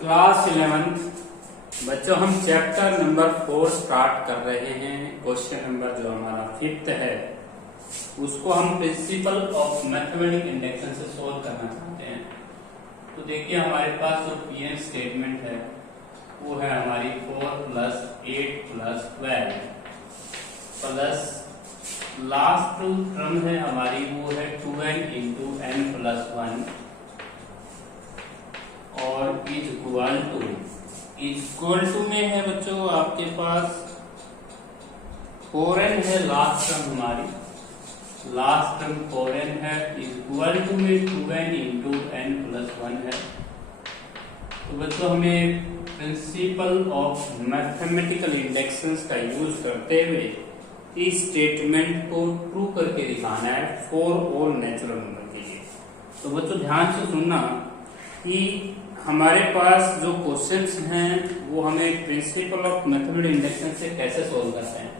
Class 11 बच्चों हम chapter number 4 start कर रहे हैं। क्वेश्चन नंबर जो हमारा 5th है उसको हम प्रिंसिपल ऑफ मैथमेटिक इंडक्शन से सोल्व करना चाहते हैं। तो देखिए हमारे पास जो पीएन स्टेटमेंट है वो है हमारी 4 + 8 + 12 प्लस लास्ट टर्म है हमारी वो है 2n × n + 1 और इक्वल टू में है बच्चों आपके पास 4n है लास्ट टर्म हमारी, लास्ट टर्म 4n है, इक्वल टू में 2n × n + 1 है। तो बच्चों हमें प्रिंसिपल ऑफ मैथमेटिकल इंडक्शंस का यूज करते हुए इस स्टेटमेंट को ट्रू करके दिखाना है फॉर ऑल नेचुरल नंबर के लिए। तो बच्चों ध्यान से सुनना कि हमारे पास जो क्वेश्चंस हैं वो हमें प्रिंसिपल ऑफ मैथमेटिकल इंडक्शन से कैसे सोल्व करते हैं।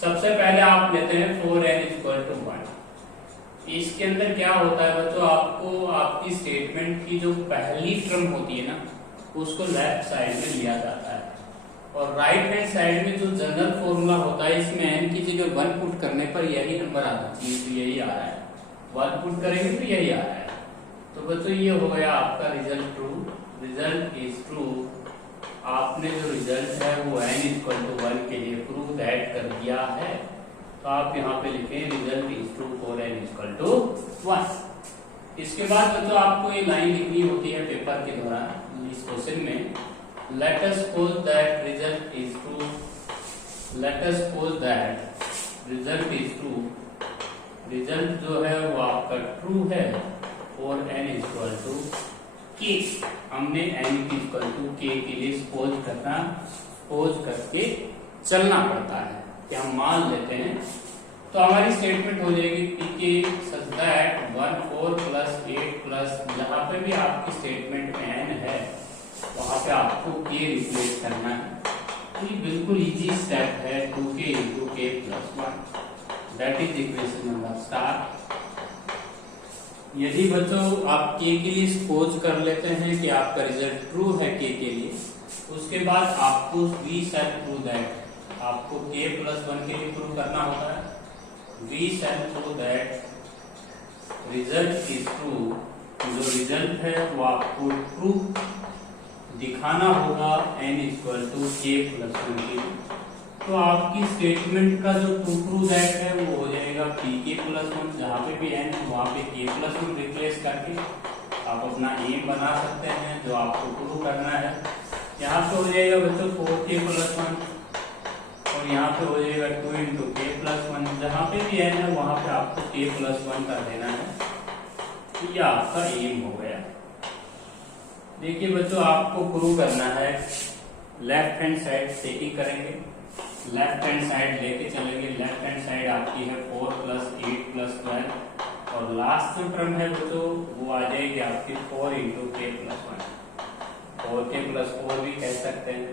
सबसे पहले आप लेते हैं 4n = 1। इसके अंदर क्या होता है बच्चों, आपको आपकी स्टेटमेंट की जो पहली टर्म होती है ना उसको लेफ्ट साइड में लिया जाता है और राइट हैंड साइड में जो जनरल फॉर्मूला होता है इसमें n की जगह 1 पुट करने पर यही नंबर आना चाहिए। तो यही आ रहा है, 1 पुट करेंगे तो यही आ रहा है। तो बच्चों ये हो गया आपका result true, result is true. आपने जो रिजल्ट है वो n = 1 के लिए प्रूव दैट कर दिया है। तो आप यहाँ पे लिखें result is true for n = 1। इसके बाद बच्चों आपको ये लाइन लिखनी होती है पेपर के दौरान इस क्वेश्चन में, late us suppose that result is true, late us suppose that result is true, result जो है वो आपका ट्रू है और n = k। हमने n = k के लिए सपोज करके चलना पड़ता है कि हम मान लेते हैं। तो हमारी स्टेटमेंट हो जाएगी pk such that 1 4 + 8 प्लस जहां पे भी आपकी स्टेटमेंट में n है वहां पे आपको k रिप्लेस करना है। तो ये बिल्कुल इजी स्टेप है, 2k × k + 1 that is equation number star. यदि बच्चों आप k के लिए सपोज कर लेते हैं कि आपका रिजल्ट ट्रू है k के लिए, उसके बाद आपको वी शैल प्रूव दैट, आपको k + 1 के लिए प्रूव करना होता है we shall prove that result is true. जो रिजल्ट है वो आपको ट्रू दिखाना होगा n = k + 1 के लिए। तो आपकी स्टेटमेंट का जो ट्रू दैट है वो हो जाएगा pk + 1, जहाँ पे भी n वहाँ पे k + 1 रिप्लेस करके आप अपना एम बना सकते हैं जो आपको प्रूव करना है। यहाँ पे हो जाएगा बच्चों 4k + 1 और यहाँ पे हो जाएगा 2 × k + 1, जहाँ पे भी n है वहाँ पे आपको k + 1 कर देना है। ये आपका एम हो गया। देखिए बच्चों आपको प्रूव करना है, लेफ्ट हैंड साइड टेकिंग करेंगे, लेफ्ट हैंड साइड लेके चलेंगे। लेफ्ट हैंड साइड आपकी है 4 + 8 + 12 और लास्ट जो टर्म है बच्चों वो आ जाएगी आपकी 4 × k + 1, 4k + 4 भी कह सकते हैं।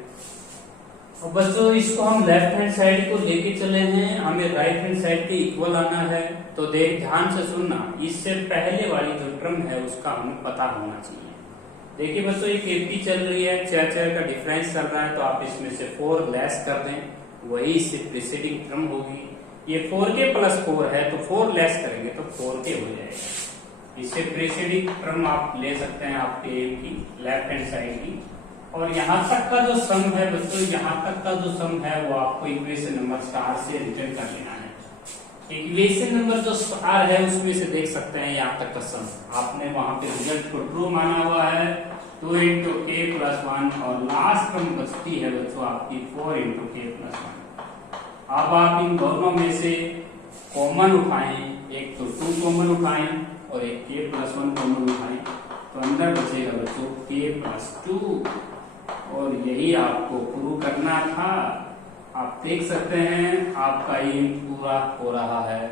और बच्चों इसको हम लेफ्ट हैंड साइड को लेके चले हैं, हमें राइट हैंड साइड के इक्वल आना है। तो देख ध्यान से सुनना, इससे पहले वाली जो टर्म है उसका हमें पता होना चाहिए। देखिए बच्चों एक 80 चल रही है, 4 का डिफरेंस चल रहा है, तो आप इसमें से 4 लेस कर दें, वही इससे प्रीसीडिंग टर्म होगी। ये 4k + 4 है तो 4 लेस करेंगे तो 4k हो जाएगा। इससे प्रीसीडिंग टर्म आप ले सकते हैं आपके एम की लेफ्ट हैंड साइड की। और यहाँ तक का जो सम है बच्चों, यहाँ तक का जो सम है वो आपको इक्वेशन नंबर स्टार से रिटर्न कर लेना है। इक्वेशन नंबर जो स्टार है उसमें से देख सकते हैं यहाँ तक का सम आपने वहां पे रिजल्ट को ट्रू माना हुआ है 2 × k + 1 और लास्ट टर्म बचती है बच्चों आपकी 4 × k + 1। अब आप इन दोनों में से कॉमन उठाएं, एक तो 2 कॉमन उठाएं और एक k + 1 कॉमन उठाएं, तो अंदर बचेगा बच्चों k + 2 और यही आपको प्रूव करना था। आप देख सकते हैं आपका एम पूरा हो रहा है।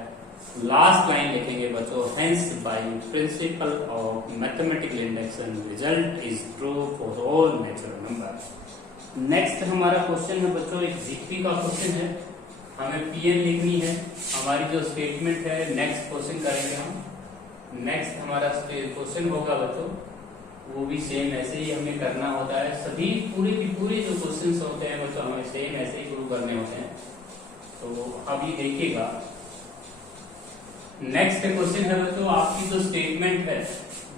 लास्ट लाइन लिखेंगे बच्चों, hence by principle of mathematical induction result is true for all natural number. Next हमारा क्वेश्चन है बच्चों, एक जीके का क्वेश्चन है, हमें पीएन लिखनी है। हमारी जो स्टेटमेंट है नेक्स्ट क्वेश्चन करेंगे हम। नेक्स्ट हमारा क्वेश्चन होगा बच्चों वो भी सेम ऐसे ही हमें करना होता है। सभी पूरे की पूरे जो क्वेश्चंस होते हैं बच्चों हमें सेम ऐसे ही प्रूव करने होते हैं। तो अभी देखिएगा नेक्स्ट क्वेश्चन है बच्चों, आपकी जो स्टेटमेंट है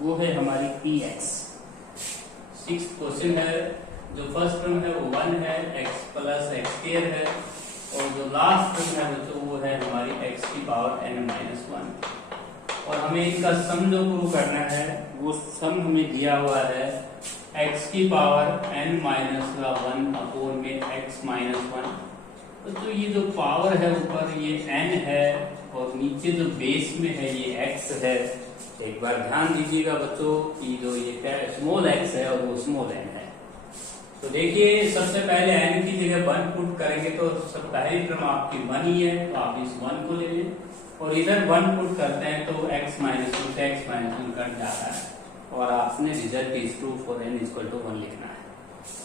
वो है हमारी px। 6th क्वेश्चन है, जो फर्स्ट टर्म है वो 1 है, x प्लस एक्स स्क्वायर है, और जो लास्ट टर्म है बच्चों वो है हमारी x की पावर n-1। और हमें इनका सम जो प्रूव करना है वो सम हमें दिया हुआ है x की पावर n-1 अपोन में x-1। तो ये जो पावर है ऊपर ये n है और नीचे जो बेस में है ये x है। एक बार ध्यान दीजिएगा बच्चों कि जो ये स्मॉल x है और वो स्मॉल n है। तो देखिए सबसे पहले n की जगह 1 पुट करेंगे तो सब पहली टर्म आपकी 1 ही है, तो आप इस 1 को ले लें और इधर 1 पुट करते हैं तो x-1 से x-1 कट जाता है और आपने result is true for n equal to 1 लिखना है।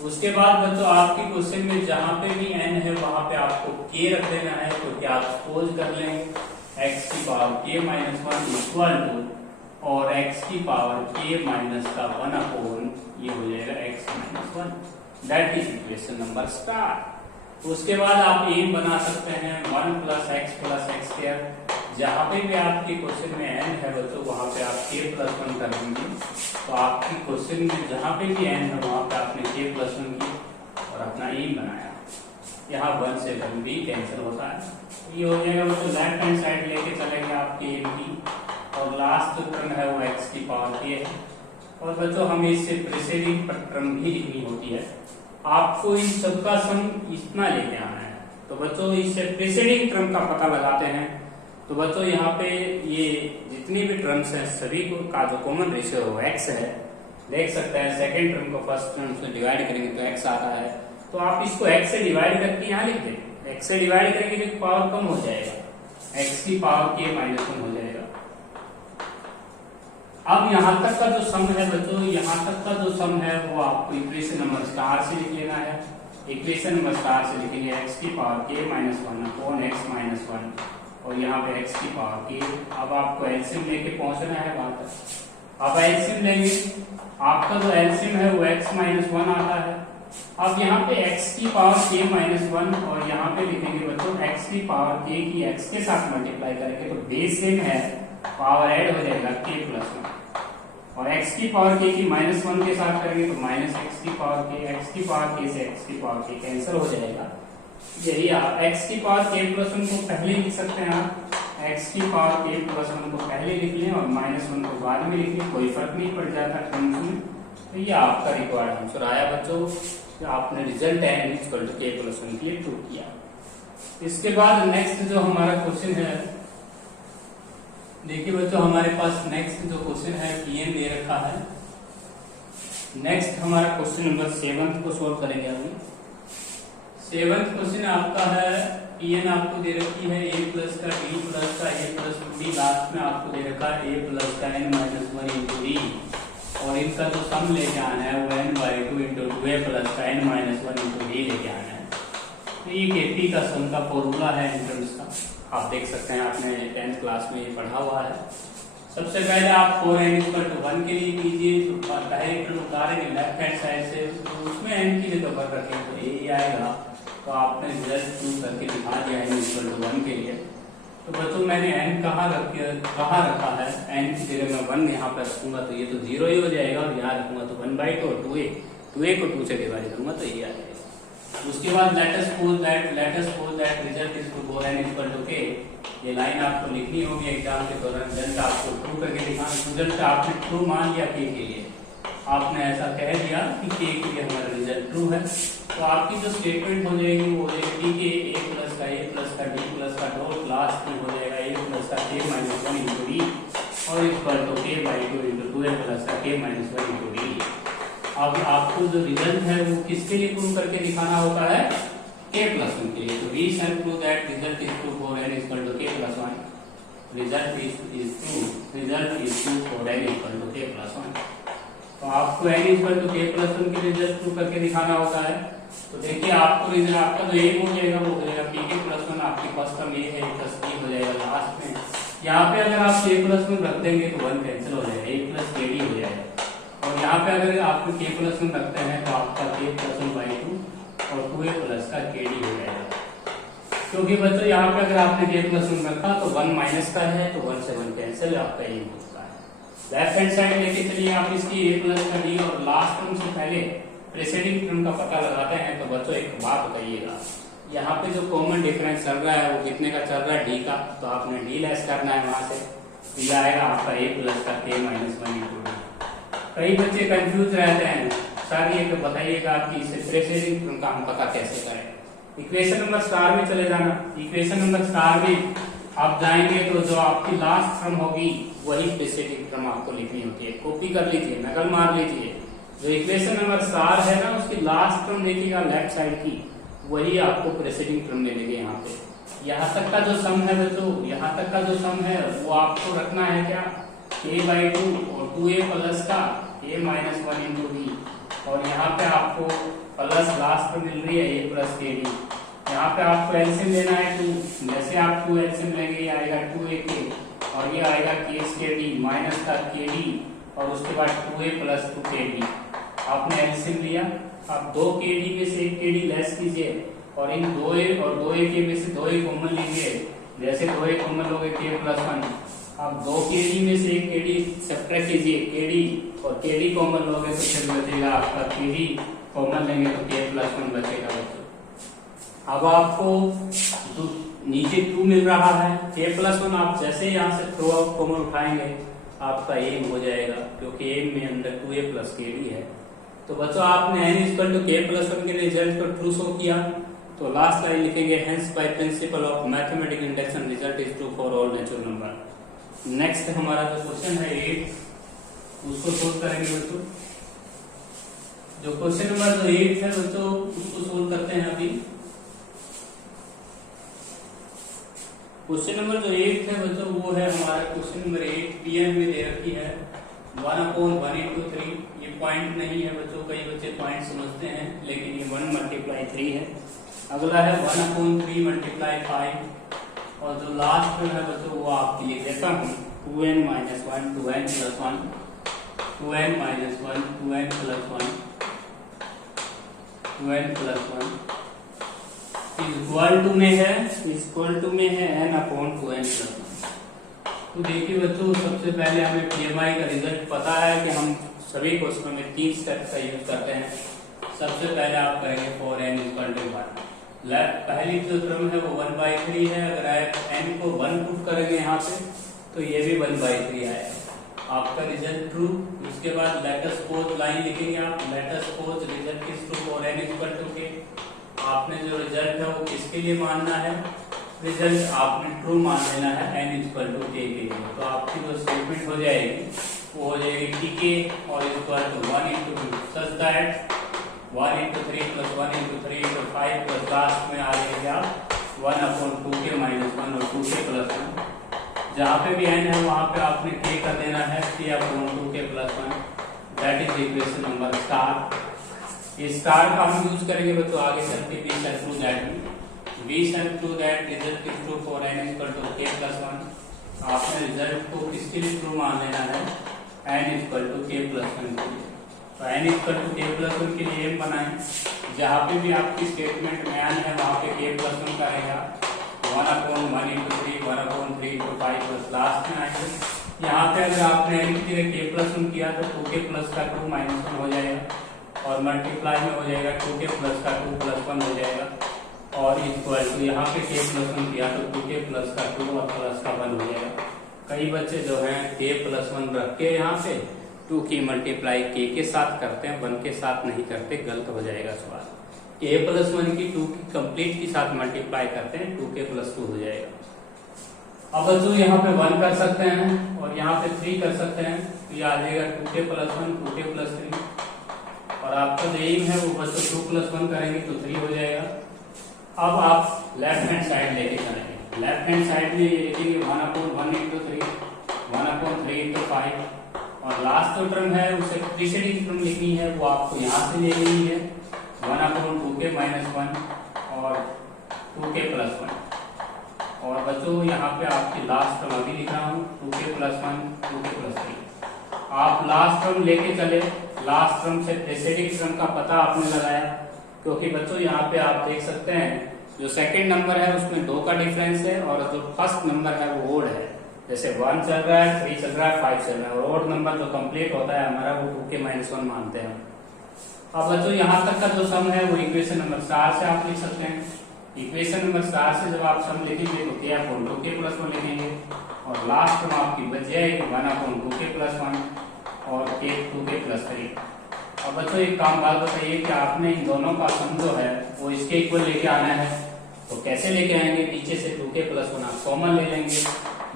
उसके बाद बच्चों आपके क्वेश्चन में जहां पे भी n है वहां पे आपको k रख देना है, क्योंकि आप सपोज कर लेंगे x की पावर k-1 इक्वल टू और x की पावर k-1 अपोन ये हो जाएगा x-1। That is equation number star. उसके बाद आप एम बना सकते हैं 1 प्लस एक्स स्क्वायर। जहां पे भी आपके क्वेश्चन में n है बच्चों वहां पे आप k+1 कर देंगे। तो आपके क्वेश्चन में जहां पे भी n है वहां पे आपने k+1 की और अपना एम बनाया। यहाँ 1 से 1 भी कैंसिल होता है। ये हो जाएगा बच्चों, लेफ्ट हैंड साइड लेके चलेंगे आपके एम की और लास्ट टर्म है वो x की पावर k है। और बच्चों हमें इससे प्रीसीडिंग टर्म भी लिखनी होती है। आपको इन सबका सम इतना लेके आना है। तो बच्चों इससे प्रीसीडिंग टर्म का पता लगाते हैं। तो बच्चों यहाँ पे ये जितनी भी टर्म्स हैं सभी को का जो कॉमन रेशियो है वो x है। देख सकते हैं सेकंड टर्म को फर्स्ट टर्म से डिवाइड करेंगे तो x आता है। तो आप इसको x से डिवाइड करके यहाँ लिख दें। x से डिवाइड करेंगे तो पावर कम हो जाएगा, x की पावर k-1 हो जाएगा। अब यहाँ तक का जो सम है बच्चों, यहाँ तक का जो सम है वो आपको इक्वेशन नंबर स्टार से लिख लेना है। इक्वेशन नंबर स्टार से लिखेंगे x की पावर k-1 अपॉन x-1 और यहाँ पे x की पावर k। अब आपको एलसीएम लेके पहुंचना है वहां तक। अब एलसीएम लेंगे, आपका जो एलसीएम है वो x-1 आता है। अब यहाँ पे x की पावर k-1 और यहाँ पे लिखेंगे बच्चों x की पावर k की x के साथ मल्टीप्लाई करेंगे तो बेस सेम है, पावर ऐड हो जाएगा k+1 और x की पावर k की -1 के साथ करेंगे तो -x की पावर k से x की पावर k कैंसिल हो जाएगा। यही आप x की पावर k+1 को पहले लिख सकते हैं। आप x की पावर k+1 को पहले लिख लें और -1 को बाद में लिख लें, कोई फर्क नहीं पड़ जाता टर्म्स में। तो ये आपका रिक्वायर्ड आंसर आया बच्चों, तो आपने result n equal to k+1 के लिए प्रूव किया। इसके बाद नेक्स्ट जो हमारा क्वेश्चन है, देखिए बच्चों हमारे पास नेक्स्ट जो क्वेश्चन है pn दे रखा है। नेक्स्ट हमारा क्वेश्चन नंबर 7 को सोल्व करेंगे अभी। 7th क्वेश्चन आपका है pn आपको दे रखी है a प्लस का b प्लस का a प्लस d, लास्ट में आपको दे रखा है a प्लस का n-1 इंटू d और इनका जो सम लेके आना है वो n/2 इंटू 2a प्लस का n-1 इंटू d लेके आना है। तो ये kp का सम का फॉर्मूला है इन टर्म्स का, आप देख सकते हैं आपने 10th क्लास में ये पढ़ा हुआ है। सबसे पहले आप 4n=1 के लिए कीजिए तो डायरेक्ट उतारेंगे लेफ्ट हैंड साइड से, तो उसमें n की जगह पर रखें तो a ही आएगा। तो आपने रिजल्ट प्रूव करके दिखा दिया n=1 के लिए। तो बच्चों मैंने n कहाँ रखा है, n की जगह मैं 1 यहाँ पर रखूंगा तो ये तो 0 ही हो जाएगा और यहाँ रखूंगा तो 1/2 और 2a को 2 से डिवाइड करूंगा तो ये आ जाएगा। उसके बाद let us suppose that result is to 4n k। ये लाइन आपको लिखनी होगी एग्जाम के दौरान। रिजल्ट आपको प्रूव करके दिखाना, रिजल्ट आपने ट्रू मान लिया k के लिए, आपने ऐसा कह दिया कि k के लिए हमारा रिजल्ट ट्रू है। तो आपकी जो स्टेटमेंट हो जाएगी वो हो जाएगी कि a प्लस का d प्लस का डॉट लास्ट में हो जाएगा a प्लस का k-1 इंटू d और equal to k/2 into 2a plus का k-1 इंटू d। अब आपको जो रिजल्ट है वो किसके लिए प्रूव करके दिखाना होता है, k+1 के लिए। तो we shall prove that result is true for n = k+1। Result is true for n = k+1। तो आपको n = k+1 के रिजल्ट प्रूव करके दिखाना होता है। तो देखिए आपको रिजल्ट आपका जो a हो जाएगा वो हो जाएगा pk+1, आपके पास टर्म a है प्लस b हो जाएगा लास्ट में। यहाँ पे अगर आप k+1 रख देंगे तो 1 कैंसिल हो जाएगा, a प्लस kd हो जाएगा और यहाँ पे अगर आप k प्लस 1 रखते हैं तो आपका k प्लस 1/2 और 2a प्लस का kd हो जाएगा। क्योंकि बच्चों यहाँ पे अगर आपने k प्लस 1 रखा तो 1 माइनस का है तो 1 से 1 कैंसिल, आपका ये होता है। लेफ्ट हैंड साइड लेके चलिए आप इसकी a प्लस का d और लास्ट टर्म से पहले प्रेसीडिंग टर्म का पता लगाते हैं। तो बच्चों एक बात बताइएगा, यहाँ पे जो कॉमन डिफरेंस चल रहा है वो कितने का चल रहा है, d का, तो आपने d लेस करना है वहां से, ये आएगा आपका a प्लस का k माइनस 1 इंटू d। कई बच्चे कंफ्यूज रहते हैं, सर ये तो बताइएगा कि इसे प्रेसीडिंग टर्म का हम पता कैसे करें। इक्वेशन नंबर स्टार में चले जाना। इक्वेशन नंबर स्टार में आप जाएंगे तो जो आपकी लास्ट टर्म होगी वही प्रेसीडिंग टर्म आपको लिखनी होती है। कॉपी कर लीजिए, नकल मार लीजिए। जो इक्वेशन नंबर स्टार है ना उसकी लास्ट टर्म देखिएगा लेफ्ट साइड की, वही आपको प्रेसीडिंग टर्म मिलेगी। यहाँ पे यहाँ तक का जो सम है बच्चों, यहाँ तक का जो सम है वो आपको रखना है क्या, k/2 और 2a प्लस का a माइनस 1 इंटू d, और यहाँ पे आपको प्लस लास्ट में मिल रही है a प्लस kd। यहाँ पे आपको एलसीएम लेना है 2, जैसे आप 2 एलसीएम लेंगे ये आएगा 2ak और ये आएगा kd माइनस का kd और उसके बाद 2a प्लस 2kd। आपने एलसीएम लिया, आप 2 kd में से 1 kd लेस कीजिए और इन 2a और 2ak में से 2a कॉमन लीजिए। जैसे 2a कॉमन लोगे k प्लस 1, आप 2 kd में से 1 kd सब्ट्रैक्ट कीजिए kd और kd कॉमन लोगे तो फिर बचेगा आपका kd, कॉमन लेंगे तो k प्लस 1 बचेगा बच्चों। अब आपको नीचे 2 मिल रहा है, k प्लस 1 आप जैसे यहाँ से थ्रो आउट कॉमन उठाएंगे आपका m हो जाएगा, क्योंकि m में अंदर 2a प्लस kd है। तो बच्चों आपने n equal to k plus 1 के रिजल्ट को ट्रू शो किया, तो लास्ट लाइन लिखेंगे hence by principle of mathematical induction result is true for all natural number. Next हमारा जो क्वेश्चन है 8, उसको सोल्व करेंगे बच्चों। जो क्वेश्चन नंबर जो 8 है बच्चों उसको सोल्व करते हैं अभी। क्वेश्चन नंबर जो 8 है बच्चों वो है हमारा क्वेश्चन नंबर 8, पीएम में दे रखी है 1/1 इंटू 3। ये पॉइंट नहीं है बच्चों, कई बच्चे पॉइंट समझते हैं लेकिन ये 1 मल्टीप्लाई 3 है। अगला है 1/3 मल्टीप्लाई 5 और जो लास्ट में है बच्चों वो आपके लिए देता हूँ 2n minus 1 2n plus 1 2n minus 1 2n plus 1 2n plus 1 equal to में है n/2n प्लस 1। तो देखिए बच्चों सबसे पहले हमें पीएमआई का रिजल्ट पता है कि हम सभी क्वेश्चनों में 3 स्टेप का यूज करते हैं। सबसे पहले आप करेंगे फॉर n इक्वल टू 1। पहली जो टर्म है वो 1/3 है, अगर आप n को 1 पुट करेंगे यहाँ पे तो ये भी 1/3 आएगा, आपका रिजल्ट ट्रू। उसके बाद लेट अस सपोज लाइन लिखेंगे आप, let us suppose result is true for n equal to k। आपने जो रिजल्ट है वो किसके लिए मानना है, रिजल्ट आपने ट्रू मान लेना है n इक्वल टू k के लिए। तो आपकी जो स्टेटमेंट हो जाएगी वो हो जाएगी k और equal to 1 into 2 such that 1 into 3 plus 1 into 3 into 5 plus last में आ जाएंगे आप 1/2k माइनस 1 और 2k प्लस 1। जहाँ पे भी n है वहाँ पे आपने k कर देना है k/2k plus 1। That is equation number star. ये स्टार का हम यूज करेंगे बच्चों आगे चल के we shall prove that result is true for n equal to k plus 1। आपने रिजल्ट को किसके लिए ट्रू मान लेना है, n equal to k plus 1 के लिए। तो n equal to k plus 1 के लिए m बनाएं, जहाँ पे भी आपकी स्टेटमेंट में n है वहाँ पे k प्लस 1 का रहेगा 1/1 इंटू 3 1/3 इंटू 5 प्लस लास्ट में आएंगे। यहाँ पे अगर आपने n की जगह k प्लस 1 किया तो 2k प्लस का 2 माइनस 1 हो जाएगा और मल्टीप्लाई में हो जाएगा 2k प्लस का 2 प्लस 1 हो जाएगा और इक्वल टू यहाँ पे k प्लस 1 किया तो 2k प्लस का 2 और प्लस का 1 हो जाएगा। कई बच्चे जो हैं k प्लस 1 रख के यहाँ पे 2 की मल्टीप्लाई k के साथ करते हैं, 1 के साथ नहीं करते, गलत हो जाएगा सवाल। k प्लस 1 की 2 की कंप्लीट के साथ मल्टीप्लाई करते हैं 2k प्लस 2 हो जाएगा। अब बच्चों यहाँ पे 1 कर सकते हैं और यहाँ पे 3 कर सकते हैं, तो ये आ जाएगा 2k प्लस 1 2k प्लस 3 और आपका जो एम है वो बच्चों 2 प्लस 1 करेंगे तो 3 हो जाएगा। अब आप लेफ्ट हैंड साइड लेके चलेंगे, लेफ्ट हैंड साइड में ये लिखेंगे 1/1 इंटू 3 1/3 इंटू 5 और लास्ट जो टर्म है उसे प्रीसीडिंग टर्म लिखनी है वो आपको यहाँ से ले लेनी है 1/2k माइनस 1 और 2k प्लस 1 और बच्चों यहाँ पे आपकी लास्ट टर्म अभी लिख रहा हूँ 2k प्लस 1 2k प्लस 3। आप लास्ट टर्म लेके चले, लास्ट टर्म से प्रीसीडिंग टर्म का पता आपने लगाया, क्योंकि बच्चों यहाँ पे आप देख सकते हैं जो सेकंड नंबर है उसमें 2 का डिफरेंस है और जो फर्स्ट नंबर है वो ओड है। जैसे 1 चल रहा है, 3 चल रहा है, 5 चल रहा है, और ओड नंबर जो कंप्लीट होता है हमारा वो 2 के -1 मानते हैं। अब बच्चों यहाँ तक का जो सम है वो इक्वेशन नंबर 4 से आप लिख सकते हैं। इक्वेशन नंबर 4 से जब आप सम लिखेंगे तो k अपॉन 2k प्लस 1 लिखेंगे और लास्ट टर्म आपकी बच जाएगी 1 अपॉन 2k प्लस 1 और k 2k प्लस 3। अब बच्चों एक काम बात बताइए कि आपने इन दोनों का सम जो है वो इसके इक्वल लेके आना है, तो कैसे लेके आएंगे? नीचे से 2k प्लस 1 आप कॉमन ले लेंगे।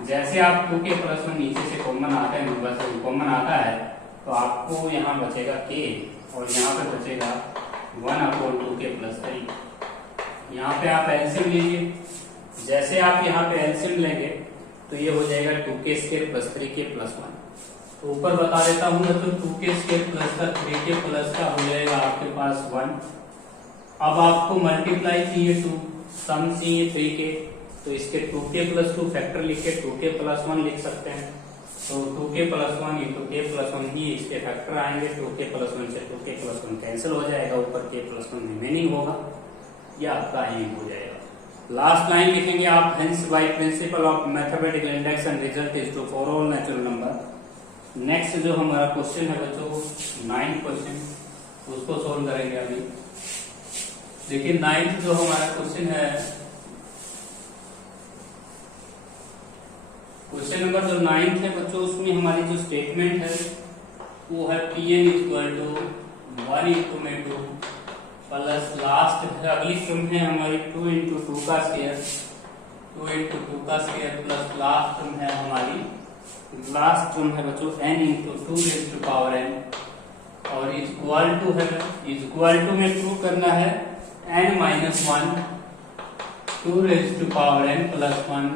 जैसे आप 2k प्लस 1 नीचे से कॉमन आते हैं, नंबर से कॉमन आता है, तो आपको यहाँ बचेगा k और यहाँ पे बचेगा 1 अपॉन 2k प्लस 3। यहाँ पे आप एलसीएम लीजिए, जैसे आप यहाँ पे एलसीएम लेंगे तो ये हो जाएगा 2k square plus 3k plus 1। तो ऊपर बता देता हूँ तो 2k स्क्वायर प्लस का 3k प्लस का हो जाएगा आपके पास 1। अब आपको मल्टीप्लाई चाहिए 2, सम चाहिए 3k, तो इसके 2k प्लस 2 फैक्टर लिख के 2k प्लस 1 लिख सकते हैं। तो 2k plus 1 into k plus 1 ही इसके फैक्टर आएंगे। 2k प्लस 1 से 2k प्लस 1 कैंसिल हो जाएगा, ऊपर k प्लस 1 रिमेनिंग होगा, यह आपका ही हो जाएगा। लास्ट लाइन लिखेंगे आप, hence by principle of mathematical induction result is to for all natural number. Next जो हमारा क्वेश्चन है बच्चों 9th क्वेश्चन, उसको सोल्व करेंगे अभी। देखिए 9th जो हमारा क्वेश्चन है, क्वेश्चन नंबर जो 9th है बच्चों, उसमें हमारी जो स्टेटमेंट है वो है Pn इक्वल टू 1 इंटू में 2 प्लस लास्ट अगली टर्म है हमारी 2 इंटू 2 का स्क्वायर, 2 इंटू 2 का स्क्वायर प्लस लास्ट टर्म है हमारी, लास्ट टर्म है बच्चों n into 2 raise to power n और इक्वल टू है, इक्वल टू में प्रूव करना है n minus 1 2 raise to power n plus 1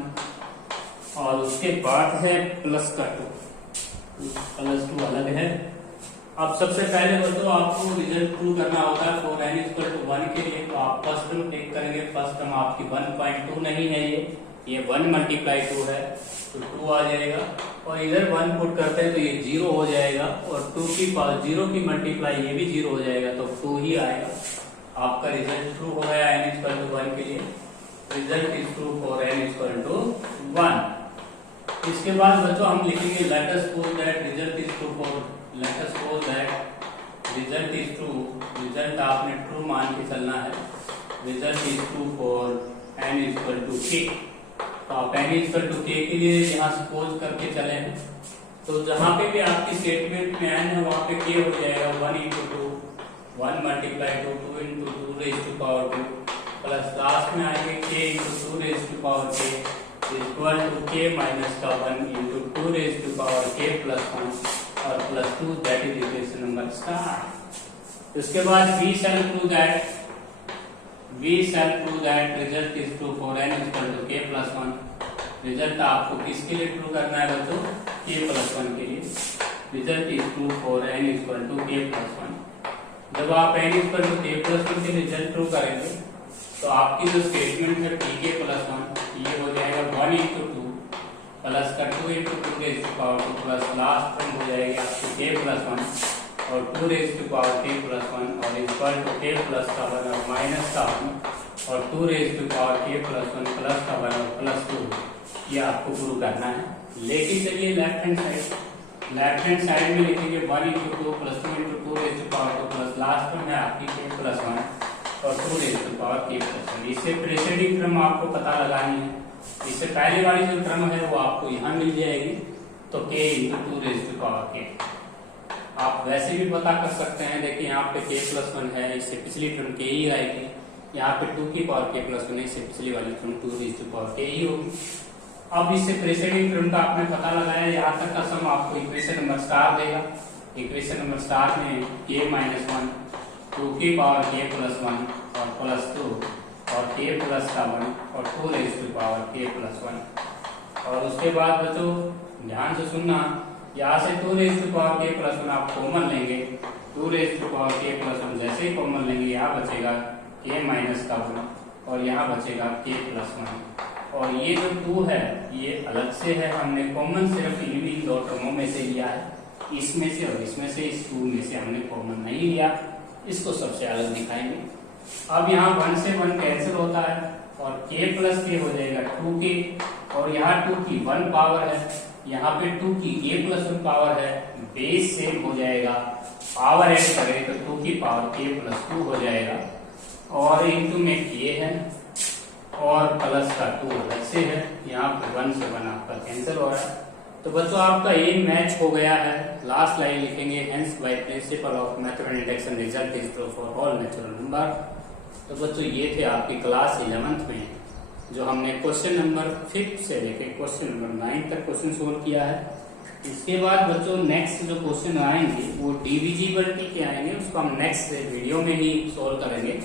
और उसके बाद है प्लस का 2, प्लस 2 अलग है। अब सबसे पहले बच्चों आपको रिजल्ट प्रूव करना होता है फॉर n इक्वल टू 1 के लिए, तो आप फर्स्ट टर्म टेक करेंगे। फर्स्ट टर्म आपकी 1.2 नहीं है, ये 1 मल्टीप्लाई 2 है तो 2 आ जाएगा और इधर 1 पुट करते हैं तो ये 0 हो जाएगा और 2 की पावर 0 की मल्टीप्लाई ये भी 0 हो जाएगा तो 2 ही आएगा। आपका रिजल्ट प्रूव हो गया n इक्वल टू 1 के लिए। Result is prove for n equal to 1। इसके बाद बच्चों हम लिखेंगे let us suppose that result is true for, let us suppose that result is true, result आपने ट्रू मान के चलना है। Result is true for n equal to k, तो आप n इक्वल टू k के लिए यहाँ सपोज करके चले हैं, तो जहाँ पे भी आपकी स्टेटमेंट में n है वहाँ पे k हो जाएगा 1 into 2, 1 multiply 2, 2 into 2 raise to power 2 plus last में आएंगे k into 2 raise to power k equal to k minus का 1 into 2 raise to power k plus 1 और plus 2, that is equation number star. इसके बाद we shall prove that result is true for n equal to k plus 1। Result आपको किसके लिए true करना है बच्चों? k प्लस 1 के लिए। Result is true for n equal to k plus 1। जब आप n equal to k plus 1 के रिजल्ट ट्रू करेंगे तो आपकी जो स्टेटमेंट है tk प्लस 1 ये हो जाएगा 1 इंटू 2 प्लस का 2 into 2 raise to power 2 plus last term हो जाएगी आपकी k प्लस 1 और 2 raise to power k plus 1 और इक्वल टू k प्लस का 1 और माइनस का 1 और 2 raise to power k plus 1 plus का 1 और प्लस 2, ये आपको प्रूव करना है। लेकिन चलिए लेफ्ट हैंड साइड में लिखेंगे 1 into 2 plus 2 into 2 raise to power 2 plus last term है आपकी k प्लस 1 और 2 raise to power k plus 1। इससे प्रीसीडिंग टर्म आपको पता लगानी है, इससे पहले वाली जो टर्म है वो आपको यहाँ मिल जाएगी, तो k into 2 raise to power k। आप वैसे भी पता कर सकते हैं, देखिए यहाँ पे k प्लस 1 है, इससे पिछली टर्म k ही आएगी, यहाँ पे 2 की पावर k प्लस 1 है, इससे पिछली वाली term 2 raise to power k ही होगी। अब इससे प्रीसीडिंग टर्म का आपने पता लगाया, यहाँ तक का सम आपको इक्वेशन नंबर स्टार देगा। इक्वेशन नंबर स्टार में k माइनस 1 2 की पावर k प्लस 1 और प्लस 2 और k प्लस का 1 और 2 raise to power k plus 1। और उसके बाद बच्चों ध्यान से सुनना, यहाँ से 2 raise to power k plus 1 आप कॉमन लेंगे, 2 raise to power k plus 1 जैसे ही कॉमन लेंगे यहाँ बचेगा k माइनस का 1 और यहाँ बचेगा k प्लस 1 और ये जो 2 है ये अलग से है, हमने कॉमन सिर्फ इन दो टर्मों में से लिया है। इसमें से और इसमें से, इस 2 में से हमने कॉमन नहीं लिया, इसको सबसे अलग दिखाएंगे। अब यहाँ 1 से 1 कैंसिल होता है और k प्लस k हो जाएगा 2k, और यहाँ 2 की 1 पावर है, यहाँ पे 2 की k प्लस 1 पावर है, बेस सेम हो जाएगा, पावर ऐड करें तो 2 की पावर k प्लस 2 हो जाएगा, और इनटू में k है और प्लस का 2 अलग से है, यहाँ पे 1 से 1 आपका कैंसिल हो रहा है। तो बच्चों आपका ये मैच हो गया है। लास्ट लाइन लिखेंगे, hence by principle of method induction result is true for all natural number. तो बच्चों ये थे आपकी क्लास 11th में जो हमने क्वेश्चन नंबर 5 से लेके क्वेश्चन नंबर 9 तक क्वेश्चन सोल्व किया है। इसके बाद बच्चों नेक्स्ट जो क्वेश्चन आएंगे वो डिविजिबिलिटी के आएंगे, उसको हम नेक्स्ट वीडियो में ही सोल्व करेंगे।